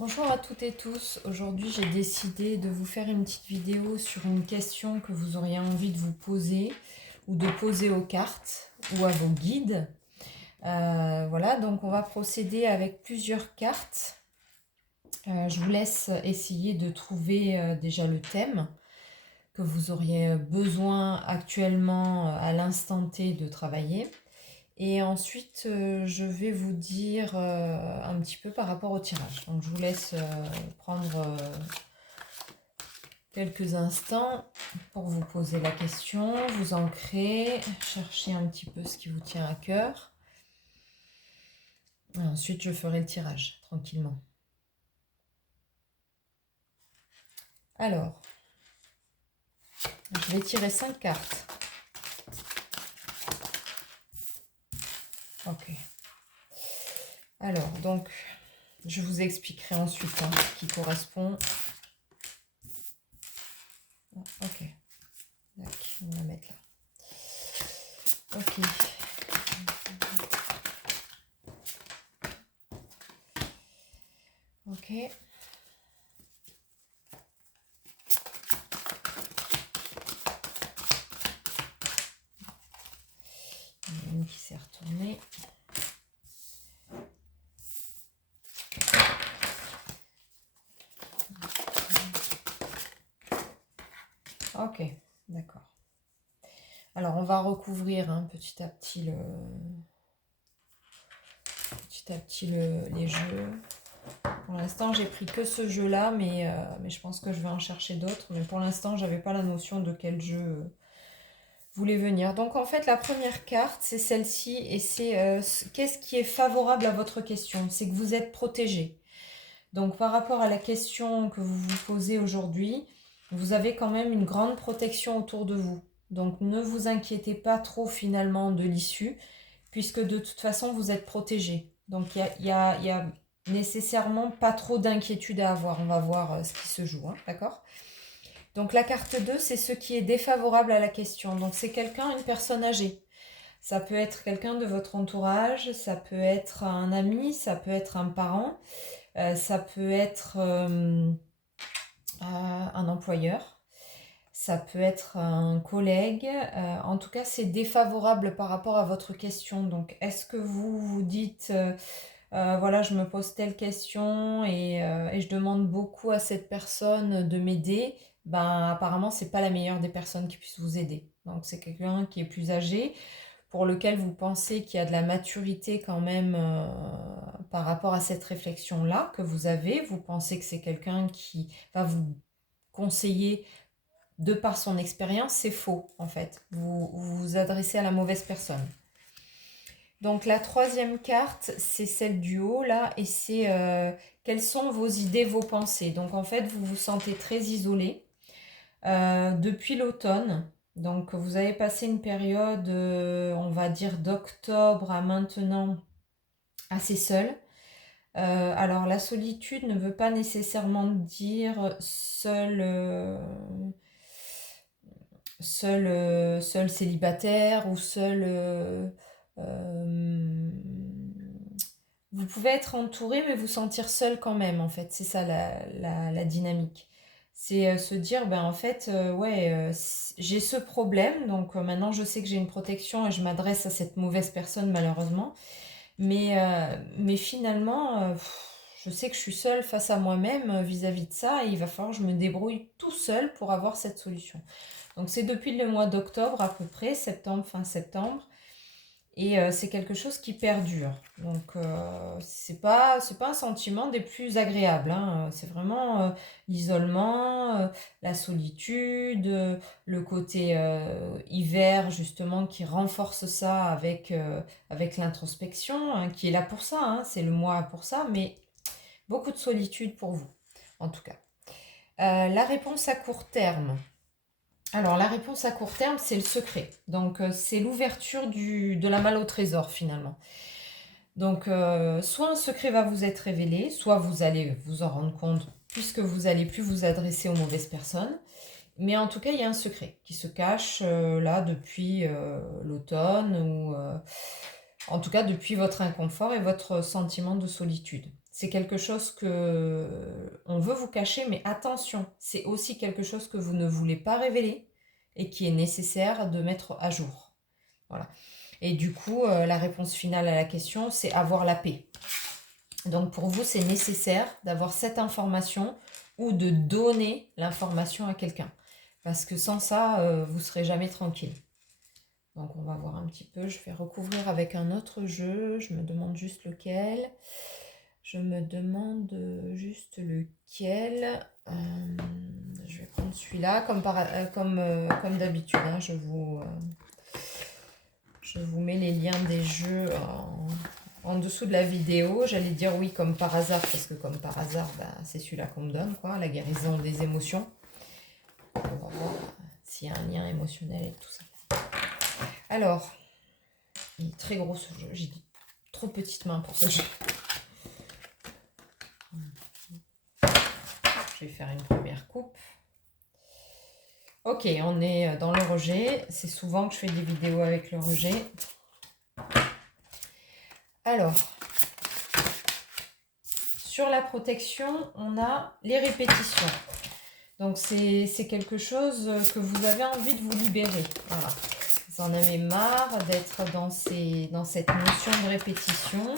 Bonjour à toutes et tous. Aujourd'hui, j'ai décidé de vous faire une petite vidéo sur une question que vous auriez envie de vous poser ou de poser aux cartes ou à vos guides. Voilà, donc on va procéder avec plusieurs cartes. Je vous laisse essayer de trouver déjà le thème que vous auriez besoin actuellement à l'instant T de travailler. Et ensuite, je vais vous dire un petit peu par rapport au tirage. Donc, je vous laisse prendre quelques instants pour vous poser la question, vous ancrer, chercher un petit peu ce qui vous tient à cœur. Et ensuite, je ferai le tirage tranquillement. Alors, je vais tirer 5 cartes. Ok. Alors, donc, je vous expliquerai ensuite ce qui correspond. Ok. D'accord, on va la mettre là. Ok. Ok. Il y en a une qui s'est retournée. Ok, d'accord. Alors, on va recouvrir petit à petit les jeux. Pour l'instant, j'ai pris que ce jeu-là, mais je pense que je vais en chercher d'autres. Mais pour l'instant, j'avais pas la notion de quel jeu voulait venir. Donc, en fait, la première carte, c'est celle-ci, et c'est qu'est-ce qui est favorable à votre question? C'est que vous êtes protégé. Donc, par rapport à la question que vous vous posez aujourd'hui, vous avez quand même une grande protection autour de vous. Donc, ne vous inquiétez pas trop finalement de l'issue, puisque de toute façon, vous êtes protégé. Donc, il y a nécessairement pas trop d'inquiétude à avoir. On va voir ce qui se joue, hein, d'accord? Donc, la carte 2, c'est ce qui est défavorable à la question. Donc, c'est quelqu'un, une personne âgée. Ça peut être quelqu'un de votre entourage, ça peut être un ami, ça peut être un parent. Ça peut être un employeur, ça peut être un collègue. En tout cas, c'est défavorable par rapport à votre question. Donc, est-ce que vous vous dites, voilà, je me pose telle question et je demande beaucoup à cette personne de m'aider. Ben, apparemment, c'est pas la meilleure des personnes qui puisse vous aider. Donc, c'est quelqu'un qui est plus âgé, pour lequel vous pensez qu'il y a de la maturité quand même par rapport à cette réflexion-là que vous avez. Vous pensez que c'est quelqu'un qui va vous conseiller de par son expérience. C'est faux, en fait. Vous vous adressez à la mauvaise personne. Donc la troisième carte, c'est celle du haut, là, et c'est quelles sont vos idées, vos pensées. Donc en fait, vous vous sentez très isolé depuis l'automne. Donc vous avez passé une période, on va dire d'octobre à maintenant, assez seul. Alors la solitude ne veut pas nécessairement dire seul célibataire ou seul. Vous pouvez être entouré, mais vous sentir seul quand même, en fait. C'est ça la dynamique. C'est se dire, ben en fait, ouais, j'ai ce problème, donc maintenant je sais que j'ai une protection et je m'adresse à cette mauvaise personne malheureusement. Mais finalement, je sais que je suis seule face à moi-même vis-à-vis de ça et il va falloir que je me débrouille tout seul pour avoir cette solution. Donc c'est depuis le mois d'octobre à peu près, septembre, fin septembre. Et c'est quelque chose qui perdure. Donc c'est pas un sentiment des plus agréables, hein. C'est vraiment l'isolement, la solitude, le côté hiver justement qui renforce ça avec l'introspection, hein, qui est là pour ça, hein, c'est le mois pour ça, mais beaucoup de solitude pour vous, en tout cas. La réponse à court terme. Alors, la réponse à court terme, c'est le secret. Donc, c'est l'ouverture de la malle au trésor, finalement. Donc, soit un secret va vous être révélé, soit vous allez vous en rendre compte puisque vous n'allez plus vous adresser aux mauvaises personnes. Mais en tout cas, il y a un secret qui se cache là depuis l'automne ou En tout cas, depuis votre inconfort et votre sentiment de solitude. C'est quelque chose que on veut vous cacher, mais attention, c'est aussi quelque chose que vous ne voulez pas révéler et qui est nécessaire de mettre à jour. Voilà. Et du coup, la réponse finale à la question, c'est avoir la paix. Donc pour vous, c'est nécessaire d'avoir cette information ou de donner l'information à quelqu'un. Parce que sans ça, vous ne serez jamais tranquille. Donc on va voir un petit peu, je vais recouvrir avec un autre jeu, je me demande juste lequel. Je vais prendre celui-là, comme d'habitude, hein, je vous mets les liens des jeux en dessous de la vidéo. J'allais dire oui comme par hasard, parce que comme par hasard, c'est celui-là qu'on me donne, quoi, la guérison des émotions. On va voir s'il y a un lien émotionnel et tout ça. Alors, il est très gros ce jeu, j'ai dit trop petite main pour ce jeu. Je vais faire une première coupe. Ok, on est dans le rejet. C'est souvent que je fais des vidéos avec le rejet. Alors, sur la protection, on a les répétitions. Donc, c'est quelque chose que vous avez envie de vous libérer. Voilà. Vous en avez marre d'être dans cette notion de répétition.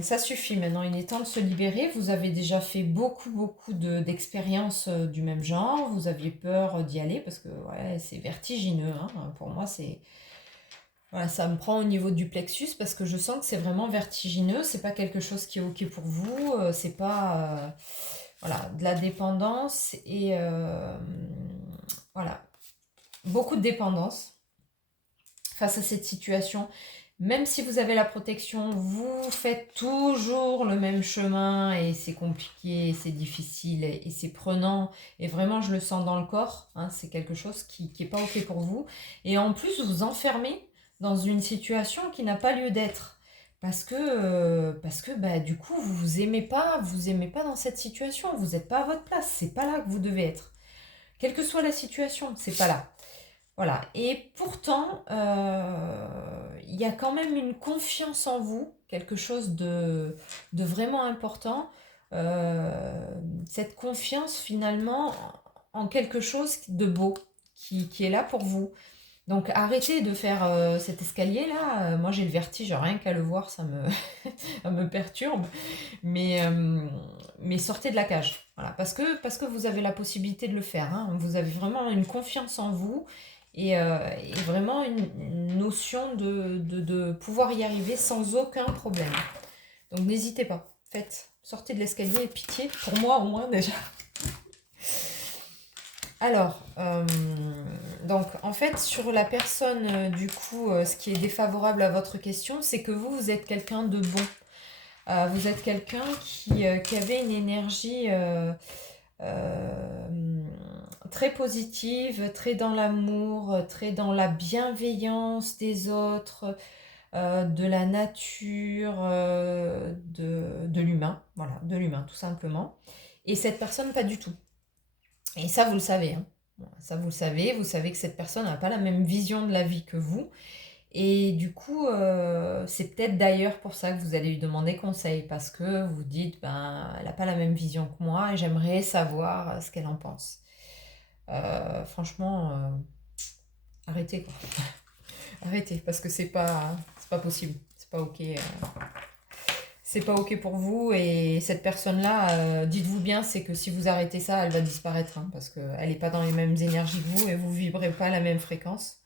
Ça suffit maintenant, il est temps de se libérer. Vous avez déjà fait beaucoup d'expériences du même genre. Vous aviez peur d'y aller parce que ouais, c'est vertigineux. Hein. Pour moi, voilà, ça me prend au niveau du plexus parce que je sens que c'est vraiment vertigineux. C'est pas quelque chose qui est ok pour vous. C'est pas voilà, de la dépendance et voilà, beaucoup de dépendance face à cette situation. Même si vous avez la protection, vous faites toujours le même chemin et c'est compliqué, et c'est difficile et c'est prenant. Et vraiment, je le sens dans le corps. Hein, c'est quelque chose qui n'est pas ok pour vous. Et en plus, vous enfermez dans une situation qui n'a pas lieu d'être. Parce que du coup, vous aimez pas dans cette situation. Vous n'êtes pas à votre place. C'est pas là que vous devez être. Quelle que soit la situation, c'est pas là. Voilà, et pourtant, il y a quand même une confiance en vous, quelque chose de vraiment important. Cette confiance finalement en quelque chose de beau qui est là pour vous. Donc arrêtez de faire cet escalier-là. Moi j'ai le vertige, rien qu'à le voir, ça ça me perturbe. Mais sortez de la cage. Voilà, parce que vous avez la possibilité de le faire. Hein. Vous avez vraiment une confiance en vous et vraiment une notion de pouvoir y arriver sans aucun problème. Donc n'hésitez pas, faites, sortez de l'escalier et pitié, pour moi au moins déjà. Alors, donc en fait sur la personne du coup, ce qui est défavorable à votre question, c'est que vous êtes quelqu'un de bon. Vous êtes quelqu'un qui avait une énergie très positive, très dans l'amour, très dans la bienveillance des autres, de la nature, de l'humain, voilà, de l'humain tout simplement. Et cette personne, pas du tout. Et ça, vous le savez. Hein. Ça, vous le savez que cette personne n'a pas la même vision de la vie que vous. Et du coup, c'est peut-être d'ailleurs pour ça que vous allez lui demander conseil, parce que vous dites, elle n'a pas la même vision que moi et j'aimerais savoir ce qu'elle en pense. Franchement, arrêtez quoi. Arrêtez, parce que c'est pas possible. C'est pas ok. C'est pas ok pour vous et cette personne-là, dites-vous bien, c'est que si vous arrêtez ça, elle va disparaître, hein, parce qu'elle n'est pas dans les mêmes énergies que vous et vous vibrez pas à la même fréquence.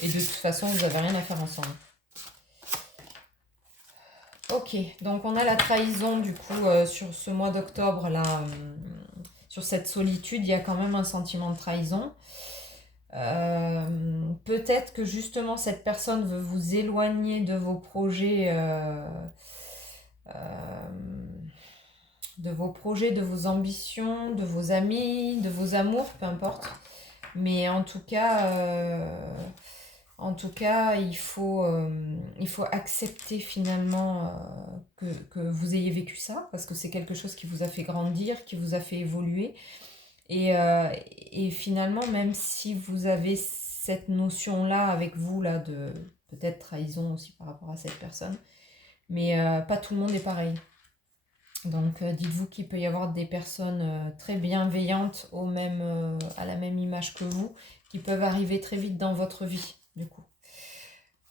Et de toute façon, vous n'avez rien à faire ensemble. Ok, donc on a la trahison du coup sur ce mois d'octobre là, sur cette solitude, il y a quand même un sentiment de trahison. Peut-être que justement cette personne veut vous éloigner de vos projets, de vos ambitions, de vos amis, de vos amours, peu importe. Mais en tout cas, il faut accepter finalement que vous ayez vécu ça, parce que c'est quelque chose qui vous a fait grandir, qui vous a fait évoluer. Et finalement, même si vous avez cette notion-là avec vous, là, peut-être trahison aussi par rapport à cette personne. Mais pas tout le monde est pareil. Donc dites-vous qu'il peut y avoir des personnes très bienveillantes à la même image que vous, qui peuvent arriver très vite dans votre vie, du coup.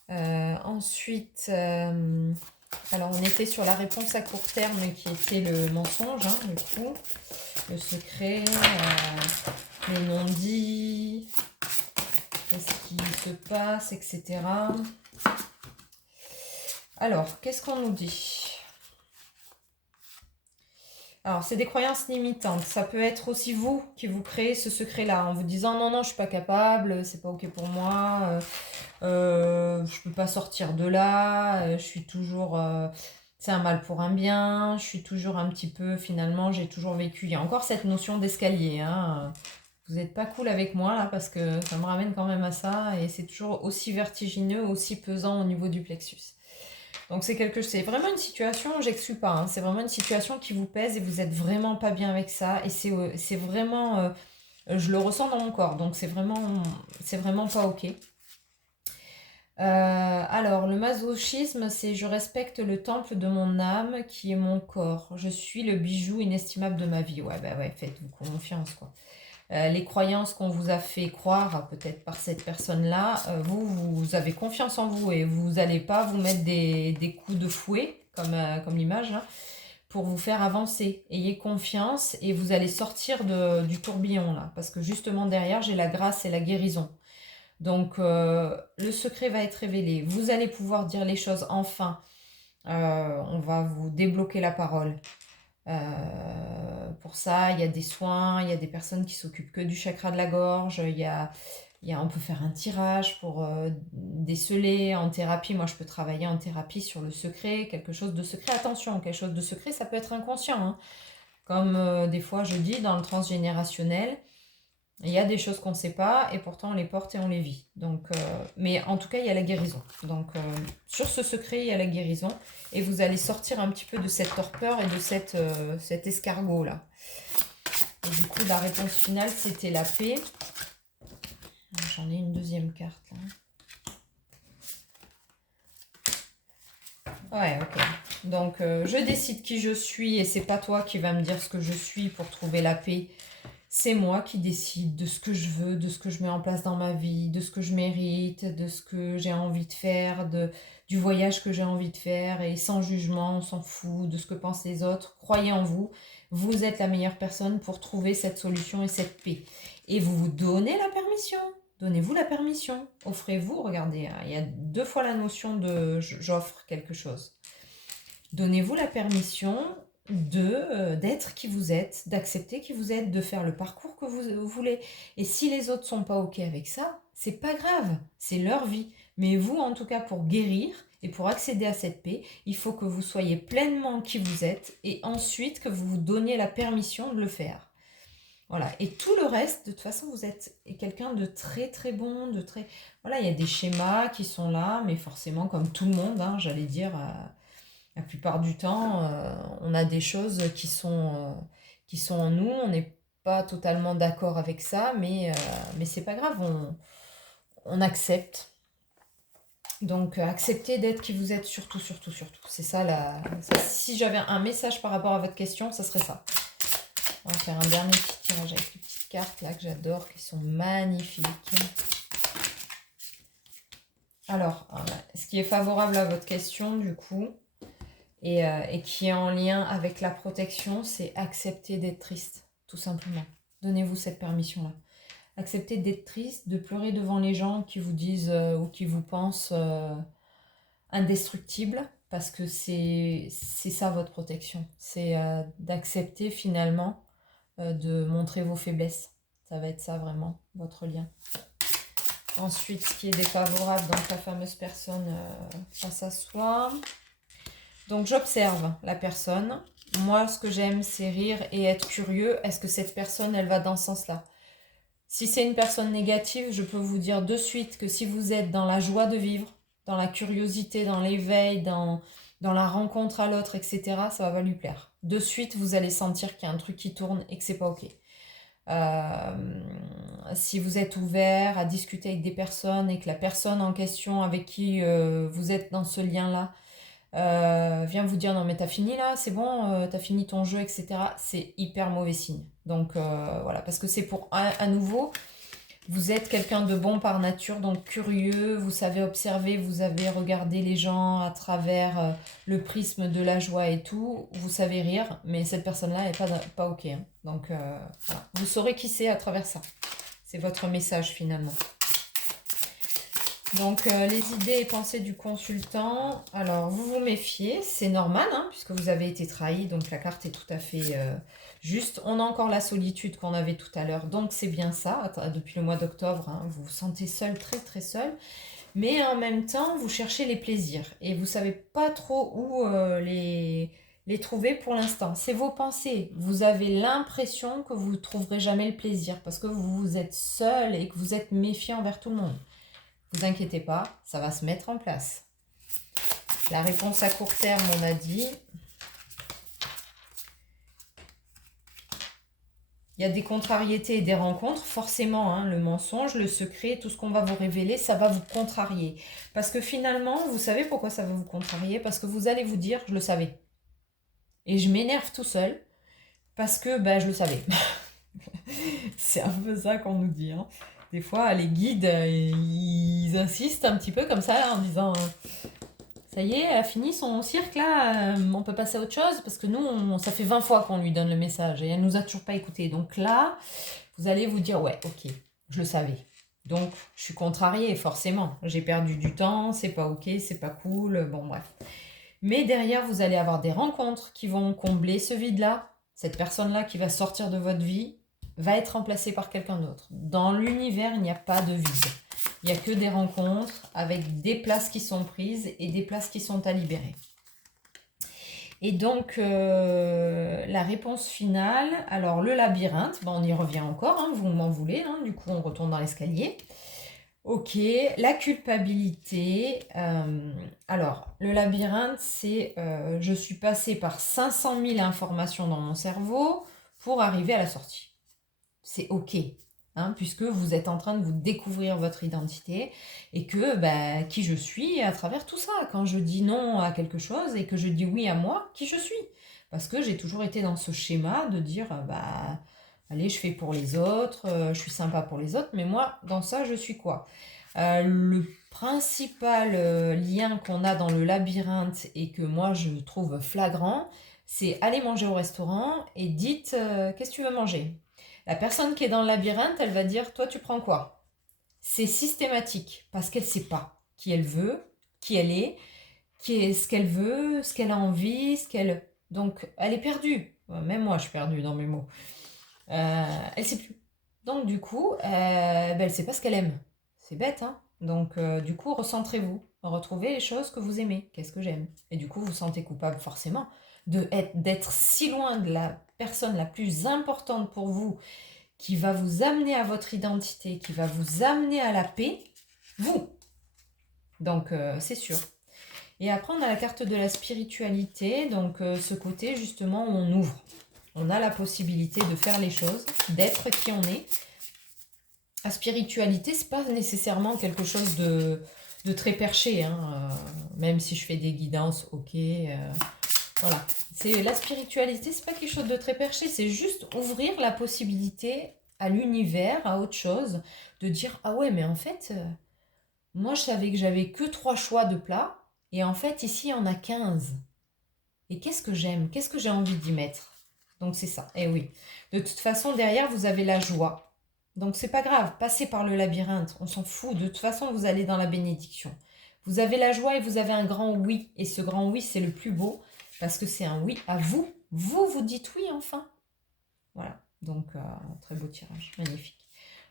Ensuite, alors on était sur la réponse à court terme qui était le mensonge, hein, du coup, le secret, les non-dits, qu'est-ce qui se passe, etc. Alors, qu'est-ce qu'on nous dit ? Alors, c'est des croyances limitantes. Ça peut être aussi vous qui vous créez ce secret-là en vous disant non, non, je suis pas capable, c'est pas ok pour moi, je peux pas sortir de là, je suis toujours, c'est un mal pour un bien, je suis toujours un petit peu, finalement, j'ai toujours vécu. Il y a encore cette notion d'escalier, hein. Vous n'êtes pas cool avec moi là parce que ça me ramène quand même à ça et c'est toujours aussi vertigineux, aussi pesant au niveau du plexus. Donc c'est vraiment une situation, j'exclus pas, hein, c'est vraiment une situation qui vous pèse et vous êtes vraiment pas bien avec ça et c'est vraiment, je le ressens dans mon corps, donc c'est vraiment pas ok. Alors le masochisme, c'est je respecte le temple de mon âme qui est mon corps, je suis le bijou inestimable de ma vie. Ouais, bah ouais, faites-vous confiance quoi. Les croyances qu'on vous a fait croire, peut-être par cette personne-là, vous avez confiance en vous et vous n'allez pas vous mettre des coups de fouet, comme l'image, hein, pour vous faire avancer. Ayez confiance et vous allez sortir du tourbillon, là, parce que justement derrière, j'ai la grâce et la guérison. Donc, le secret va être révélé. Vous allez pouvoir dire les choses enfin. On va vous débloquer la parole. Pour ça, il y a des soins, il y a des personnes qui s'occupent que du chakra de la gorge, on peut faire un tirage pour déceler en thérapie. Moi, je peux travailler en thérapie sur le secret, quelque chose de secret. Attention, quelque chose de secret, ça peut être inconscient, hein. Comme des fois je dis dans le transgénérationnel, il y a des choses qu'on ne sait pas et pourtant on les porte et on les vit. Donc, mais en tout cas, il y a la guérison. Donc, sur ce secret, il y a la guérison. Et vous allez sortir un petit peu de cette torpeur et de cet escargot-là. Et du coup, la réponse finale, c'était la paix. J'en ai une deuxième carte, là. Ouais, ok. Donc, je décide qui je suis et c'est pas toi qui vas me dire ce que je suis pour trouver la paix. C'est moi qui décide de ce que je veux, de ce que je mets en place dans ma vie, de ce que je mérite, de ce que j'ai envie de faire, du voyage que j'ai envie de faire. Et sans jugement, on s'en fout de ce que pensent les autres. Croyez en vous. Vous êtes la meilleure personne pour trouver cette solution et cette paix. Et vous vous donnez la permission. Donnez-vous la permission. Offrez-vous, regardez, hein, il y a 2 fois la notion de j'offre quelque chose. Donnez-vous la permission d'être qui vous êtes, d'accepter qui vous êtes, de faire le parcours que vous voulez. Et si les autres sont pas ok avec ça, c'est pas grave, c'est leur vie. Mais vous, en tout cas, pour guérir et pour accéder à cette paix, il faut que vous soyez pleinement qui vous êtes et ensuite que vous vous donniez la permission de le faire. Voilà. Et tout le reste, de toute façon, vous êtes quelqu'un de très très bon, de très... Voilà, il y a des schémas qui sont là, mais forcément, comme tout le monde, hein, j'allais dire... La plupart du temps, on a des choses qui sont en nous, on n'est pas totalement d'accord avec ça, mais c'est pas grave, on accepte. Donc, acceptez d'être qui vous êtes, surtout, surtout, surtout. C'est ça, si j'avais un message par rapport à votre question, ça serait ça. On va faire un dernier petit tirage avec les petites cartes là que j'adore, qui sont magnifiques. Alors, ce qui est favorable à votre question, du coup, et qui est en lien avec la protection, c'est accepter d'être triste, tout simplement. Donnez-vous cette permission-là. Acceptez d'être triste, de pleurer devant les gens qui vous disent ou qui vous pensent indestructible, parce que c'est ça votre protection. C'est d'accepter finalement de montrer vos faiblesses. Ça va être ça vraiment, votre lien. Ensuite, ce qui est défavorable, donc la fameuse personne face à soi. Donc j'observe la personne. Moi, ce que j'aime, c'est rire et être curieux. Est-ce que cette personne, elle va dans ce sens-là? Si c'est une personne négative, je peux vous dire de suite que si vous êtes dans la joie de vivre, dans la curiosité, dans l'éveil, dans la rencontre à l'autre, etc., ça va pas lui plaire. De suite, vous allez sentir qu'il y a un truc qui tourne et que c'est pas ok. si vous êtes ouvert à discuter avec des personnes et que la personne en question avec qui vous êtes dans ce lien-là vient vous dire non mais t'as fini là, c'est bon, t'as fini ton jeu, etc. C'est hyper mauvais signe. Donc voilà, parce que c'est pour à nouveau, vous êtes quelqu'un de bon par nature, donc curieux, vous savez observer, vous avez regardé les gens à travers le prisme de la joie et tout, vous savez rire, mais cette personne-là n'est pas ok. Hein. Donc voilà, vous saurez qui c'est à travers ça. C'est votre message finalement. Donc les idées et pensées du consultant, alors vous vous méfiez, c'est normal hein, puisque vous avez été trahi, donc la carte est tout à fait juste. On a encore la solitude qu'on avait tout à l'heure, donc c'est bien ça, depuis le mois d'octobre, hein, vous vous sentez seul, très très seul, mais en même temps vous cherchez les plaisirs et vous savez pas trop où les trouver pour l'instant. C'est vos pensées, vous avez l'impression que vous ne trouverez jamais le plaisir parce que vous êtes seul et que vous êtes méfiant envers tout le monde. Ne vous inquiétez pas, ça va se mettre en place. La réponse à court terme, on a dit. Il y a des contrariétés et des rencontres, forcément, hein, le mensonge, le secret, tout ce qu'on va vous révéler, ça va vous contrarier. Parce que finalement, vous savez pourquoi ça va vous contrarier? Parce que vous allez vous dire, je le savais. Et je m'énerve tout seul, parce que je le savais. C'est un peu ça qu'on nous dit. Hein. Des fois, les guides, ils insistent un petit peu comme ça, en disant ça y est, elle a fini son cirque là, on peut passer à autre chose, parce que nous, ça fait 20 fois qu'on lui donne le message, et elle nous a toujours pas écouté. Donc là, vous allez vous dire, ouais, ok, je le savais. Donc, je suis contrariée, forcément. J'ai perdu du temps, c'est pas ok, c'est pas cool, bon bref. Mais derrière, vous allez avoir des rencontres qui vont combler ce vide-là. Cette personne-là qui va sortir de votre vie va être remplacée par quelqu'un d'autre. Dans l'univers, il n'y a pas de vide. Il n'y a que des rencontres avec des places qui sont prises et des places qui sont à libérer. Et donc, la réponse finale, alors le labyrinthe, on y revient encore, hein, vous m'en voulez, hein, du coup on retourne dans l'escalier. Ok, la culpabilité. Alors, le labyrinthe, c'est je suis passée par 500 000 informations dans mon cerveau pour arriver à la sortie. C'est ok, hein, puisque vous êtes en train de vous découvrir votre identité et que qui je suis à travers tout ça. Quand je dis non à quelque chose et que je dis oui à moi, qui je suis. Parce que j'ai toujours été dans ce schéma de dire allez, je fais pour les autres, je suis sympa pour les autres, mais moi, dans ça, je suis quoi? Le principal lien qu'on a dans le labyrinthe et que moi je trouve flagrant, c'est aller manger au restaurant et dites qu'est-ce que tu veux manger? La personne qui est dans le labyrinthe, elle va dire toi tu prends quoi? C'est systématique parce qu'elle ne sait pas qui elle veut, qui elle est, ce qu'elle veut, ce qu'elle a envie, donc elle est perdue. Même moi je suis perdue dans mes mots. Elle sait plus. Donc du coup, elle sait pas ce qu'elle aime. C'est bête, hein. Donc du coup, recentrez-vous. Retrouvez les choses que vous aimez. Qu'est-ce que j'aime? Et du coup, vous vous sentez coupable forcément d'être si loin de la personne la plus importante pour vous, qui va vous amener à votre identité, qui va vous amener à la paix, vous. Donc c'est sûr. Et après, on a la carte de la spiritualité, donc ce côté justement où on ouvre. On a la possibilité de faire les choses, d'être qui on est. La spiritualité, c'est pas nécessairement quelque chose de très perché, hein, même si je fais des guidances, ok. Voilà. La spiritualité, c'est pas quelque chose de très perché, c'est juste ouvrir la possibilité à l'univers, à autre chose, de dire ah ouais, mais en fait, moi je savais que j'avais que 3 choix de plats, et en fait ici il y en a 15. Et qu'est-ce que j'aime? Qu'est-ce que j'ai envie d'y mettre? Donc c'est ça. Et oui. De toute façon, derrière, vous avez la joie. Donc c'est pas grave, passez par le labyrinthe, on s'en fout. De toute façon, vous allez dans la bénédiction. Vous avez la joie et vous avez un grand oui. Et ce grand oui, c'est le plus beau parce que c'est un oui à vous. Vous dites oui enfin. Voilà. Donc très beau tirage, magnifique.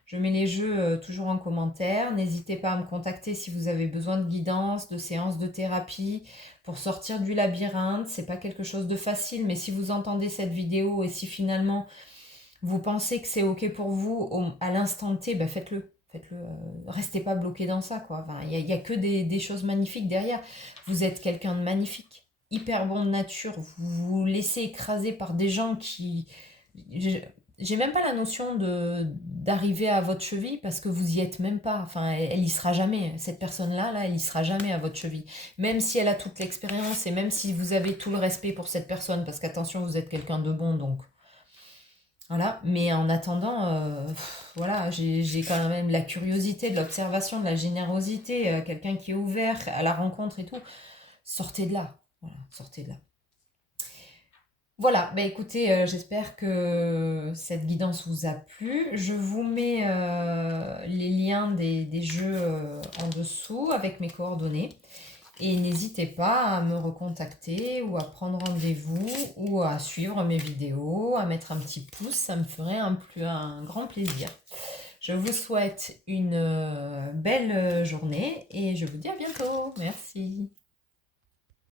Je mets les jeux toujours en commentaire. N'hésitez pas à me contacter si vous avez besoin de guidance, de séances de thérapie pour sortir du labyrinthe. C'est pas quelque chose de facile, mais si vous entendez cette vidéo et si finalement vous pensez que c'est ok pour vous à l'instant T, faites-le. Faites-le. Restez pas bloqué dans ça, quoi. Il y a que des choses magnifiques derrière. Vous êtes quelqu'un de magnifique, hyper bon de nature. Vous vous laissez écraser par des gens qui... j'ai même pas la notion d'arriver à votre cheville parce que vous y êtes même pas. Enfin, elle y sera jamais. Cette personne-là, là, elle y sera jamais à votre cheville. Même si elle a toute l'expérience et même si vous avez tout le respect pour cette personne, parce qu'attention, vous êtes quelqu'un de bon, donc voilà. Mais en attendant, voilà, j'ai quand même la curiosité, de l'observation, de la générosité, quelqu'un qui est ouvert à la rencontre et tout. Sortez de là. Voilà, sortez de là. Voilà, bah écoutez, j'espère que cette guidance vous a plu. Je vous mets les liens des jeux en dessous avec mes coordonnées. Et n'hésitez pas à me recontacter ou à prendre rendez-vous ou à suivre mes vidéos, à mettre un petit pouce, ça me ferait un grand plaisir. Je vous souhaite une belle journée et je vous dis à bientôt. Merci.